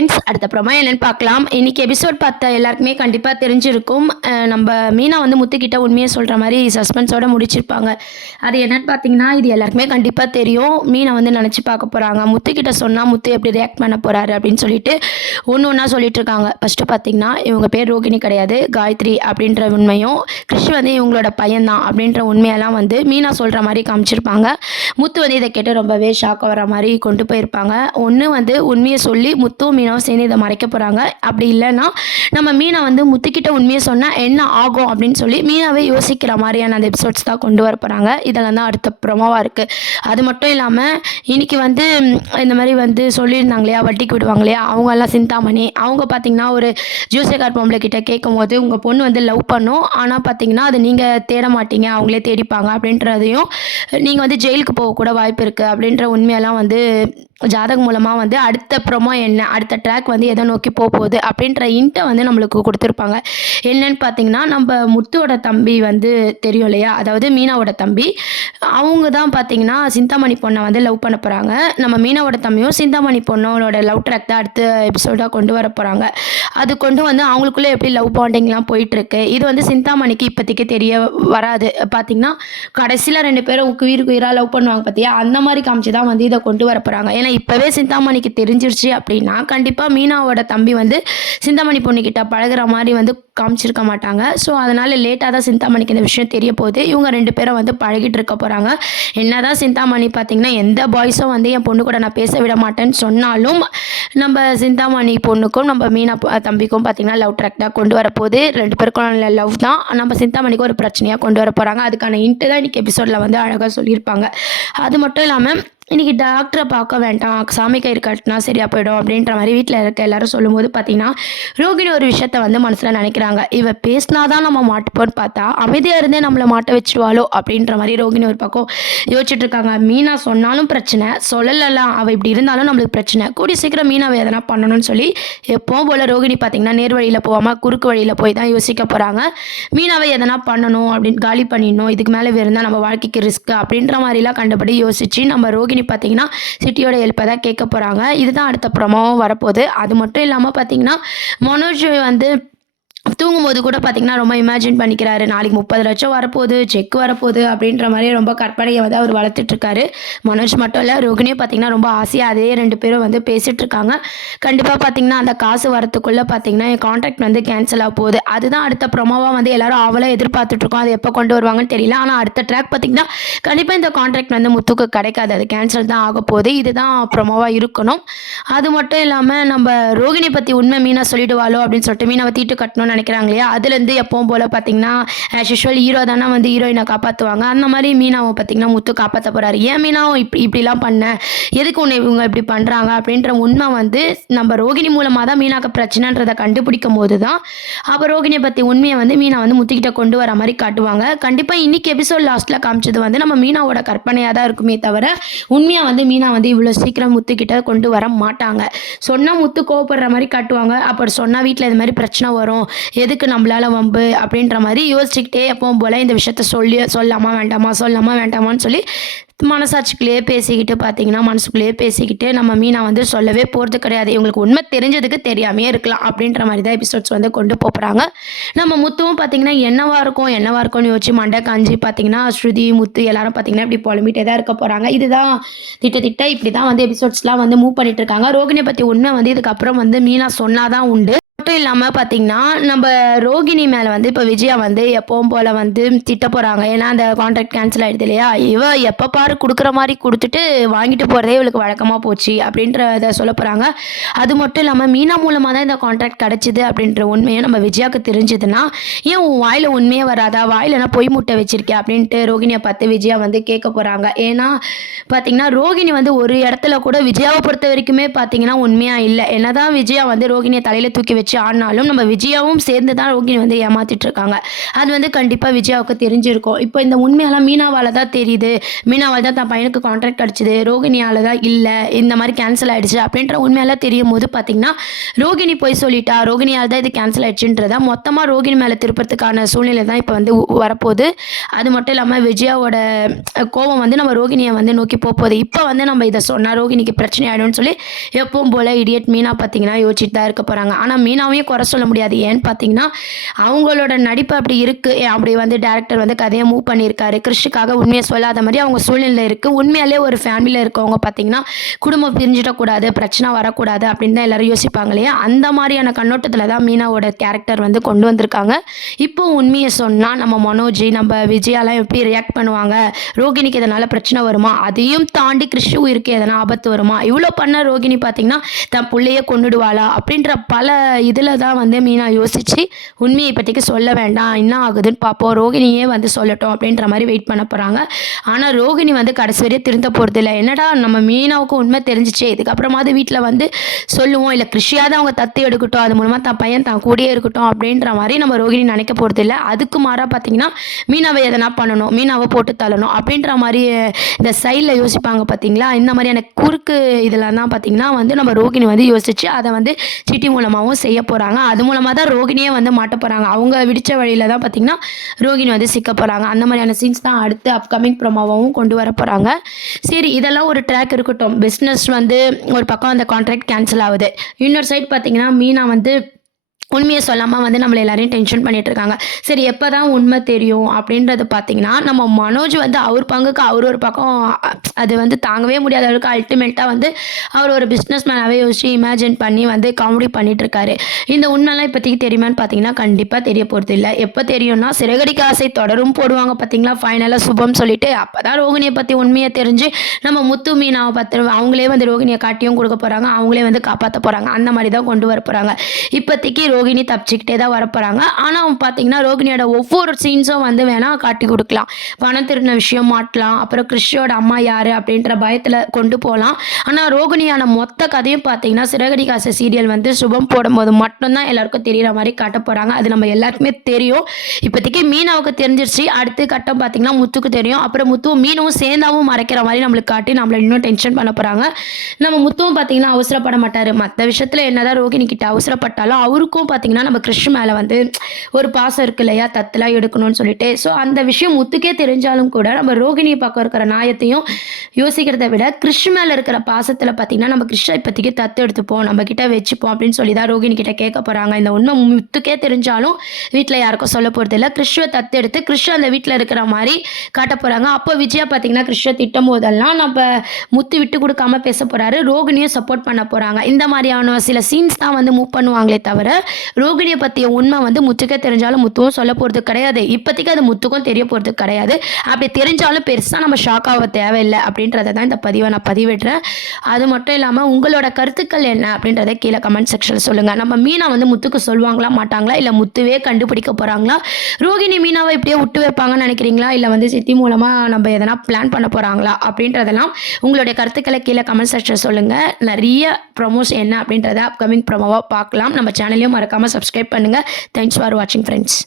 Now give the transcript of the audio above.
Friends, அடுத்தப்புறமா என்னன்னு பார்க்கலாம். இன்னைக்கு எபிசோட் பார்த்த எல்லாருக்குமே கண்டிப்பா தெரிஞ்சிருக்கும். நம்ம மீனா வந்து முத்துக்கிட்ட உண்மைய சொல்ற மாரி சஸ்பென்ஸோட முடிச்சிருப்பாங்க. அது என்னன்னு பார்த்தீங்கன்னா, இது எல்லாருக்குமே கண்டிப்பா தெரியும். மீனா வந்து நெனச்சு பார்க்க போறாங்க. முத்துக்கிட்ட சொன்னா முத்து எப்படி ரியாக்ட் பண்ண போறாரு அப்படின்னு சொல்லிட்டு ஒண்ணு ஒண்ணா சொல்லிட்டு இருக்காங்க. ஃபர்ஸ்ட்டு பார்த்தீங்கன்னா, இவங்க பேர் ரோகிணி கிடையாது, காயத்ரி அப்படின்ற உண்மையும், கிறிஷ் வந்து இவங்களோட பையன் தான் அப்படின்ற உண்மையெல்லாம் வந்து மீனா சொல்ற மாரி காமிச்சிருப்பாங்க. முத்து வந்து இதை கேட்டு ரொம்பவே ஷாக் ஆகுற மாரி கொண்டு போயிருப்பாங்க. ஒண்ணு வந்து உண்மைய சொல்லி முத்துவும் மீனாவும் சேர்ந்து இதை மறைக்க போறாங்க. அப்படி இல்லைன்னா நம்ம மீனா வந்து முத்துக்கிட்ட உண்மையை சொன்னா என்ன ஆகும் அப்படின்னு சொல்லி மீனாவே யோசிக்கிற மாதிரியான அந்த எபிசோட்ஸ் தான் கொண்டு வர போறாங்க. இதெல்லாம் தான் அடுத்த ப்ரோமோவா இருக்கு. அது மட்டும் இல்லாம இன்னைக்கு வந்து இந்த மாதிரி வந்து சொல்லியிருந்தாங்க இல்லையா, வட்டிக்கு விடுவாங்க இல்லையா, அவங்க எல்லாம் சிந்தாமணி அவங்க பார்த்தீங்கன்னா ஒரு ஜோசியக்கார் பொம்பளை கிட்ட கேட்கும் போது உங்க பொண்ணு வந்து லவ் பண்ணும், ஆனா பார்த்தீங்கன்னா அது நீங்க தேட மாட்டீங்க, அவங்களே தேடிப்பாங்க அப்படின்றதையும், நீங்க வந்து ஜெயிலுக்கு போக கூட வாய்ப்பு இருக்கு அப்படின்ற உண்மையெல்லாம் வந்து ஜாதகம் மூலமா வந்து அடுத்த ப்ரோமோ என்ன, அடுத்த ட்ராக் வந்து எதை நோக்கி போகுது அப்படின்ற இன்ட்டை வந்து நம்மளுக்கு கொடுத்துருப்பாங்க. என்னன்னு பார்த்தீங்கன்னா, நம்ம முத்துவோட தம்பி வந்து தெரியும் இல்லையா, அதாவது மீனாவோட தம்பி, அவங்க தான் பார்த்தீங்கன்னா சிந்தாமணி பொண்ணை வந்து லவ் பண்ண போகிறாங்க. நம்ம மீனாவோட தம்பியும் சிந்தாமணி பொண்ணோட லவ் ட்ராக் தான் அடுத்த எபிசோடாக கொண்டு வர போகிறாங்க. அது கொண்டு வந்து அவங்களுக்குள்ளே எப்படி லவ் பாண்டிங்லாம் போயிட்டுருக்கு. இது வந்து சிந்தாமணிக்கு இப்போதைக்கு தெரிய வராது. பார்த்தீங்கன்னா கடைசியில் 2 பேரும் உயிருக்கு உயிராக லவ் பண்ணுவாங்க பார்த்தியா, அந்த மாதிரி காமிச்சு தான் வந்து இதை கொண்டு வர போகிறாங்க. ஏன்னா இப்போவே சிந்தாமணிக்கு தெரிஞ்சிருச்சு அப்படின்னா கண்டிப்பாக மீனாவோட தம்பி வந்து சிந்தாமணி பொண்ணுக்கிட்ட பழகுற மாதிரி வந்து காமிச்சிருக்க மாட்டாங்க. ஸோ அதனால் லேட்டாக தான் சிந்தாமணிக்கு இந்த விஷயம் தெரிய போகுது. இவங்க 2 பேரும் வந்து பழகிட்டு இருக்க போகிறாங்க. என்னதான் சிந்தாமணி பார்த்திங்கன்னா எந்த பாய்ஸும் வந்து என் பொண்ணு கூட நான் பேச விட மாட்டேன்னு சொன்னாலும் நம்ம சிந்தாமணி பொண்ணுக்கும் நம்ம மீனா தம்பிக்கும் பார்த்திங்கன்னா லவ் ட்ராக் தான் கொண்டு வரப்போகுது. 2 பேருக்கும் லவ் தான் நம்ம சிந்தாமணிக்கு ஒரு பிரச்சனையாக கொண்டு வர போகிறாங்க. அதுக்கான இன்ட்டு தான் இன்றைக்கி எபிசோடில் வந்து அழகாக சொல்லியிருப்பாங்க. அது மட்டும் இல்லாமல் இன்றைக்கி டாக்டரை பார்க்க வேண்டாம், சாமி கயிறு கட்டினா சரியாக போயிடும் அப்படின்ற மாதிரி வீட்டில் இருக்க எல்லாரும் சொல்லும்போது பார்த்தீங்கன்னா ரோகிணி ஒரு விஷயத்த வந்து மனசில் நினைக்கிறாங்க. இவ பேசினாதான் நம்ம மாட்டுப்போன்னு பார்த்தா அமைதியாக இருந்தே நம்மளை மாட்ட வச்சுருவாளோ அப்படின்ற மாதிரி ரோகிணி ஒரு பக்கம் யோசிச்சுட்டு இருக்காங்க. மீனா சொன்னாலும் பிரச்சனை, சொல்லலாம் அவள் இப்படி இருந்தாலும் நம்மளுக்கு பிரச்சனை, கூடி சீக்கிரம் மீனாவை எதனா பண்ணணும்னு சொல்லி எப்பவும் போல் ரோகிணி பார்த்திங்கன்னா நேர் வழியில் போகாமல் குறுக்கு வழியில் போய் தான் யோசிக்க போகிறாங்க. மீனாவை எதனா பண்ணணும் அப்படின்னு, காலி பண்ணிடணும், இதுக்கு மேலே இருந்தால் நம்ம வாழ்க்கைக்கு ரிஸ்க் அப்படின்ற மாதிரிலாம் கண்டபடி யோசிச்சு நம்ம ரோகிணி பார்த்தீங்கன்னா சிட்டியோட ஹெல்ப்பை தான் கேட்க போகிறாங்க. இதுதான் அடுத்த ப்ரோமோவும் வரப்போகுது. அது மட்டும் இல்லாமல் பார்த்தீங்கன்னா மனோஜ் வந்து தூங்கும்போது கூட பார்த்தீங்கன்னா ரொம்ப இமேஜின் பண்ணிக்கிறாரு. நாளைக்கு 30 லட்சம் வரப்போகுது, செக் வரப்போகுது அப்படின்ற மாதிரி ரொம்ப கற்பனையை வந்து அவர் வளர்த்துட்ருக்காரு. மனோஜ் மட்டும் இல்லை, ரோகிணியும் பார்த்தீங்கன்னா ரொம்ப ஆசையாக அதே 2 பேரும் வந்து பேசிகிட்டு இருக்காங்க. கண்டிப்பாக பார்த்தீங்கன்னா அந்த காசு வரத்துக்குள்ளே பார்த்தீங்கன்னா என் கான்ட்ராக்ட் வந்து கேன்சல் ஆக போகுது. அதுதான் அடுத்த ப்ரோமோவாக வந்து எல்லாரும் ஆவலாக எதிர்பார்த்துட்ருக்கோம். அது எப்போ கொண்டு வருவாங்கன்னு தெரியல. ஆனால் அடுத்த ட்ராக் பார்த்தீங்கன்னா கண்டிப்பாக இந்த கான்ட்ராக்ட் வந்து முத்துக்கு கிடைக்காது, அது கேன்சல் தான் ஆக போகுது. இதுதான் ப்ரோமோவாக இருக்கணும். அது மட்டும் இல்லாமல் நம்ம ரோகிணி பற்றி உண்மை மீனா சொல்லிடுவாளோ அப்படின்னு சொல்லிட்டு மீனாவை தீட்டு கட்டணும்னு நினைக்கிறாங்க இல்லையா, அதுலேருந்து எப்பவும் போல் பார்த்தீங்கன்னா யூஷுவல் ஹீரோ தானே வந்து ஹீரோயினை காப்பாற்றுவாங்க. அந்த மாதிரி மீனாவை பார்த்தீங்கன்னா முத்து காப்பாற்ற போகிறாரு. ஏன் மீனாவும் இப்படிலாம் பண்ண, எதுக்கு உன்னை இவங்க இப்படி பண்ணுறாங்க அப்படின்ற உண்மை வந்து நம்ம ரோகிணி மூலமாக தான் மீனாக்கு பிரச்சனைன்றதை கண்டுபிடிக்கும் போது தான் அப்போ ரோகிணியை பற்றி உண்மையை வந்து மீனா வந்து முத்துக்கிட்ட கொண்டு வர மாதிரி காட்டுவாங்க. கண்டிப்பாக இன்னைக்கு எபிசோட் லாஸ்ட்டில் காமிச்சது வந்து நம்ம மீனாவோட கற்பனையாக தான் இருக்குமே தவிர உண்மையாக வந்து மீனா வந்து இவ்வளோ சீக்கிரம் முத்துக்கிட்ட கொண்டு வர மாட்டாங்க. சொன்னால் முத்து கோவப்படுற மாதிரி காட்டுவாங்க. அப்படி சொன்னால் வீட்டில் இது மாதிரி பிரச்சனை வரும், எதுக்கு நம்மளால வம்பு அப்படின்ற மாதிரி யோசிச்சுக்கிட்டே எப்பவும் போல் இந்த விஷயத்த சொல்லாமா வேண்டாமான்னு சொல்லி மனசாட்சிக்குள்ளேயே பேசிக்கிட்டு பார்த்தீங்கன்னா மனசுக்குள்ளேயே பேசிக்கிட்டு நம்ம மீனா வந்து சொல்லவே போகிறது கிடையாது. இவங்களுக்கு உண்மை தெரிஞ்சதுக்கு தெரியாமே இருக்கலாம் அப்படின்ற மாதிரி தான் எபிசோட்ஸ் வந்து கொண்டு போகிறாங்க. நம்ம முத்துவும் பார்த்தீங்கன்னா என்னவா இருக்கும்னு யோசிச்சு மண்டை காஞ்சி பார்த்தீங்கன்னா ஸ்ருதி முத்து எல்லாரும் பார்த்தீங்கன்னா இப்படி புலம்பிட்டே தான் இருக்க போகிறாங்க. இதுதான் திட்ட இப்படி தான் வந்து எபிசோட்ஸ்லாம் வந்து மூவ் பண்ணிட்டு இருக்காங்க. ரோகிணியை பற்றி உண்மை வந்து இதுக்கப்புறம் வந்து மீனா சொன்னாதான் உண்டு. மட்டும் இல்லாமல் பார்த்தீங்கன்னா நம்ம ரோகிணி மேலே வந்து இப்போ விஜயா வந்து எப்பவும் போல் வந்து திட்ட போகிறாங்க. ஏன்னா அந்த கான்ட்ராக்ட் கேன்சல் ஆகிடுது இல்லையா, இவ எப்போ பாரு கொடுக்குற மாதிரி கொடுத்துட்டு வாங்கிட்டு போகிறதே இவளுக்கு வழக்கமாக போச்சு அப்படின்றத சொல்ல போகிறாங்க. அது மட்டும் இல்லாமல் மீனா மூலமாக தான் இந்த கான்ட்ராக்ட் கிடச்சிது அப்படின்ற உண்மையை நம்ம விஜயாவுக்கு தெரிஞ்சதுன்னா ஏன் உன் வாயில் உண்மையே வராதா, வாயிலனா பொய் முட்டை வச்சிருக்கேன் அப்படின்ட்டு ரோகிணியை பார்த்து விஜயா வந்து கேட்க போகிறாங்க. ஏன்னா பார்த்தீங்கன்னா ரோகிணி வந்து ஒரு இடத்துல கூட விஜயாவை பொறுத்த வரைக்குமே பார்த்தீங்கன்னா உண்மையாக இல்லை. என்னதான் விஜயா வந்து ரோகிணியை தலையில் தூக்கி வச்சு ஆடினாலும் நம்ம விஜயாவும் சேர்ந்து தான் ரோகிணி வந்து ஏமாத்திட்டு இருக்காங்க. அது வந்து கண்டிப்பாக விஜயாவுக்கு தெரிஞ்சிருக்கும். இப்போ இந்த உண்மையெல்லாம் மீனாவால் தான் தெரியுது, மீனாவால் தான் தன் பையனுக்கு கான்ட்ராக்ட் கிடச்சிது, ரோகிணியால் தான் இல்லை, இந்த மாதிரி கேன்சல் ஆகிடுச்சு அப்படின்ற உண்மையெல்லாம் தெரியும் போது பார்த்திங்கன்னா ரோகிணி போய் சொல்லிட்டா, ரோகிணியால் தான் இது கேன்சல் ஆகிடுச்சுன்றத மொத்தமாக ரோகிணி மேலே திருப்பறதுக்கான சூழ்நிலை தான் இப்போ வந்து வரப்போகுது. அது மட்டும் இல்லாமல் விஜயாவோட கோபம் வந்து நம்ம ரோகிணியை வந்து நோக்கி போகுது. இப்போ வந்து நம்ம இதை சொன்னால் ரோகிணிக்கு பிரச்சனை ஆகிடும்னு சொல்லி எப்பவும் போல் இடியட் மீனா பார்த்திங்கன்னா யோசிச்சுட்டு தான் இருக்க போகிறாங்க. ஆனால் மீனாவையும் குறை சொல்ல முடியாது. ஏன்னு பார்த்தீங்கன்னா அவங்களோட நடிப்பு அப்படி இருக்குது. அப்படி வந்து டேரக்டர் வந்து கதையை மூவ் பண்ணியிருக்காரு. கிறிஷுக்காக உண்மையை சொல்லாத மாதிரி அவங்க சூழ்நிலை இருக்குது. உண்மையாலே ஒரு ஃபேமிலியில் இருக்கவங்க பார்த்திங்கன்னா குடும்பம் பிரிஞ்சிடக்கூடாது, பிரச்சனை வரக்கூடாது அப்படின்னு தான் எல்லோரும் யோசிப்பாங்க இல்லையா? அந்த மாதிரியான கண்ணோட்டத்தில் தான் மீனாவோட கேரக்டர் வந்து கொண்டு வந்திருக்காங்க. இப்போ உண்மையை சொன்னால் நம்ம மனோஜ், நம்ம விஜயாலாம் எப்படி ரியாக்ட் பண்ணுவாங்க, ரோகிணிக்கு இதனால் பிரச்சனை வருமா, அதையும் தாண்டி கிறிஷு உயிருக்கு எதனா ஆபத்து வருமா, இவ்வளோ பண்ண ரோகிணி பார்த்திங்கன்னா தன் பிள்ளையே கொண்டுடுவாளா அப்படின்ற பல இதில் தான் வந்து மீனா யோசித்து உண்மையை இப்போதைக்கு சொல்ல வேண்டாம், என்ன ஆகுதுன்னு பார்ப்போம், ரோகிணியே வந்து சொல்லட்டும் அப்படின்ற மாதிரி வெயிட் பண்ண போகிறாங்க. ஆனால் ரோகிணி வந்து கடைசி வரையும் திருந்த போகிறதில்ல. என்னடா நம்ம மீனாவுக்கு உண்மை தெரிஞ்சிச்சு, இதுக்கப்புறமாவது வீட்டில் வந்து சொல்லுவோம், இல்லை கிருஷியாவது அவங்க தத்து எடுக்கட்டும், அது மூலமாக தன் பையன் தான் கூடயே இருக்கட்டும் அப்படின்ற மாதிரி நம்ம ரோகிணி நினைக்க போகிறதில்ல. அதுக்கு மாறாக பார்த்தீங்கன்னா மீனாவை எதனா பண்ணணும், மீனாவை போட்டு தள்ளணும் அப்படின்ற மாதிரி இந்த சைடில் யோசிப்பாங்க பார்த்தீங்களா? இந்த மாதிரியான குறுக்கு இதெல்லாம் தான் பார்த்தீங்கன்னா வந்து நம்ம ரோகிணி வந்து யோசிச்சு அதை வந்து சிட்டி மூலமாகவும் செய்ய போகிறாங்க. அது மூலமாக தான் ரோகிணியே வந்து மாட்ட போகிறாங்க. அவங்க விடிச்ச வழியில் தான் பார்த்தீங்கன்னா ரோகிணி வந்து சிக்க போகிறாங்க. அந்த மாதிரியான சீன்ஸ் தான் அடுத்து அப்கமிங் ப்ரோமோவாகவும் கொண்டு வர போகிறாங்க. சரி, இதெல்லாம் ஒரு ட்ராக் இருக்கட்டும். பிஸ்னஸ் வந்து ஒரு பக்கம் அந்த கான்ட்ராக்ட் கேன்சல் ஆகுது. இன்னொரு சைட் பார்த்தீங்கன்னா மீனா வந்து உண்மையை சொல்லாமல் வந்து நம்மளை எல்லாரையும் டென்ஷன் பண்ணிட்டு இருக்காங்க. சரி, எப்போ தான் உண்மை தெரியும் அப்படின்றது பார்த்தீங்கன்னா நம்ம மனோஜ் வந்து அவர் பங்குக்கு அவர் ஒரு பக்கம் அது வந்து தாங்கவே முடியாத அளவுக்கு அல்டிமேட்டாக வந்து அவர் ஒரு பிஸ்னஸ் மேனாகவே யோசிச்சு இமேஜின் பண்ணி வந்து காமெடி பண்ணிட்டு இருக்காரு. இந்த உண்மைலாம் இப்போதைக்கு தெரியுமான்னு பார்த்தீங்கன்னா கண்டிப்பாக தெரிய போகிறது இல்லை. எப்போ தெரியும்னா சிறகடிக்க ஆசை தொடரும் போடுவாங்க பார்த்தீங்களா, ஃபைனலாக சுபம் சொல்லிட்டு அப்போ தான் ரோகிணியை பற்றி உண்மையை தெரிஞ்சு நம்ம முத்து மீனாவை பார்த்து அவங்களே வந்து ரோகிணியை காட்டியும் கொடுக்க போகிறாங்க, அவங்களே வந்து காப்பாற்ற போகிறாங்க. அந்த மாதிரி தான் கொண்டு வர போகிறாங்க. இப்போதைக்கு ரோகிணி தப்பிச்சுக்கிட்டே தான் வரப்போகிறாங்க. ஆனால் பார்த்தீங்கன்னா ரோகிணியோட ஒவ்வொரு சீன்ஸும் வந்து வேணால் காட்டி கொடுக்கலாம். பணம் திருடின விஷயம் மாட்டலாம், அப்புறம் கிறிஷோட அம்மா யார் அப்படின்ற பயத்தில் கொண்டு போகலாம். ஆனால் ரோகிணியான மொத்த கதையும் பார்த்தீங்கன்னா சிறகடிக்க ஆசை சீரியல் வந்து சுபம் போடும்போது மட்டும்தான் எல்லாருக்கும் தெரிகிற மாதிரி காட்ட போகிறாங்க. அது நம்ம எல்லாருக்குமே தெரியும். இப்போதைக்கு மீனாவுக்கு தெரிஞ்சிருச்சு. அடுத்த கட்டம் பார்த்தீங்கன்னா முத்துக்கு தெரியும். அப்புறம் முத்துவும் மீனவும் சேர்ந்தாவும் மறைக்கிற மாதிரி நம்மளுக்கு காட்டி நம்மளை இன்னும் டென்ஷன் பண்ண போகிறாங்க. நம்ம முத்துவும் பார்த்தீங்கன்னா அவசரப்பட மாட்டார். மற்ற விஷயத்தில் என்னதான் ரோகிணி கிட்ட அவசரப்பட்டாலும் அவருக்கும் பார்த்தீங்கன்னா நம்ம கிறிஷ் மேலே வந்து ஒரு பாசம் இருக்கு இல்லையா, தத்துலாம் எடுக்கணும்னு சொல்லிட்டு. ஸோ அந்த விஷயம் முத்துக்கே தெரிஞ்சாலும் கூட நம்ம ரோகிணி பக்கம் இருக்கிற நியாயத்தையும் யோசிக்கிறத விட கிறிஷ் மேலே இருக்கிற பாசத்தில் பார்த்தீங்கன்னா நம்ம கிறிஷை இப்போதைக்கு தத்து எடுத்துப்போம், நம்ம கிட்ட வச்சுப்போம் அப்படின்னு சொல்லி தான் ரோகிணி கிட்ட கேட்க போகிறாங்க. இந்த உண்மை முத்துக்கே தெரிஞ்சாலும் வீட்டில் யாருக்கும் சொல்ல போகிறது இல்லை. கிறிஷுவை தத்து எடுத்து கிறிஷ் அந்த வீட்டில் இருக்கிற மாதிரி காட்ட போகிறாங்க. அப்போ விஜயா பார்த்தீங்கன்னா கிறிஷை திட்டும் போதெல்லாம் நம்ம முத்து விட்டு கொடுக்காம பேச போகிறாரு, ரோகிணியும் சப்போர்ட் பண்ண போகிறாங்க. இந்த மாதிரியான சில சீன்ஸ் தான் வந்து மூவ் பண்ணுவாங்களே தவிர ரோகிணியை பற்றிய உண்மை வந்து முத்துக்கே தெரிஞ்சாலும் முத்துவும் சொல்ல போகிறது கிடையாது. இப்போதைக்கு அது முத்துக்கும் தெரிய போகிறது கிடையாது. அப்படி தெரிஞ்சாலும் பெருசாக நம்ம ஷாக் ஆக தேவையில்லை அப்படின்றத தான் இந்த பதிவை நான் பதிவிடுறேன். அது மட்டும் இல்லாமல் உங்களோட கருத்துக்கள் என்ன அப்படின்றத கீழே கமெண்ட் செக்ஷனில் சொல்லுங்கள். நம்ம மீனா வந்து முத்துக்கு சொல்லுவாங்களா மாட்டாங்களா, இல்லை முத்துவே கண்டுபிடிக்க போகிறாங்களா, ரோகிணி மீனாவை இப்படியே விட்டு வைப்பாங்கன்னு நினைக்கிறீங்களா, இல்லை வந்து சித்தி மூலமாக நம்ம எதனா பிளான் பண்ண போகிறாங்களா அப்படின்றதெல்லாம் உங்களுடைய கருத்துக்களை கீழே கமெண்ட் செக்ஷனில் சொல்லுங்கள். நிறைய ப்ரொமோஸ் என்ன அப்படின்றத அப்கமிங் ப்ரொமோவாக பார்க்கலாம். நம்ம சேனலையும் மறக்காமல் சப்ஸ்கிரைப் பண்ணுங்கள். தேங்க்ஸ் ஃபார் வாட்சிங் ஃப்ரெண்ட்ஸ்.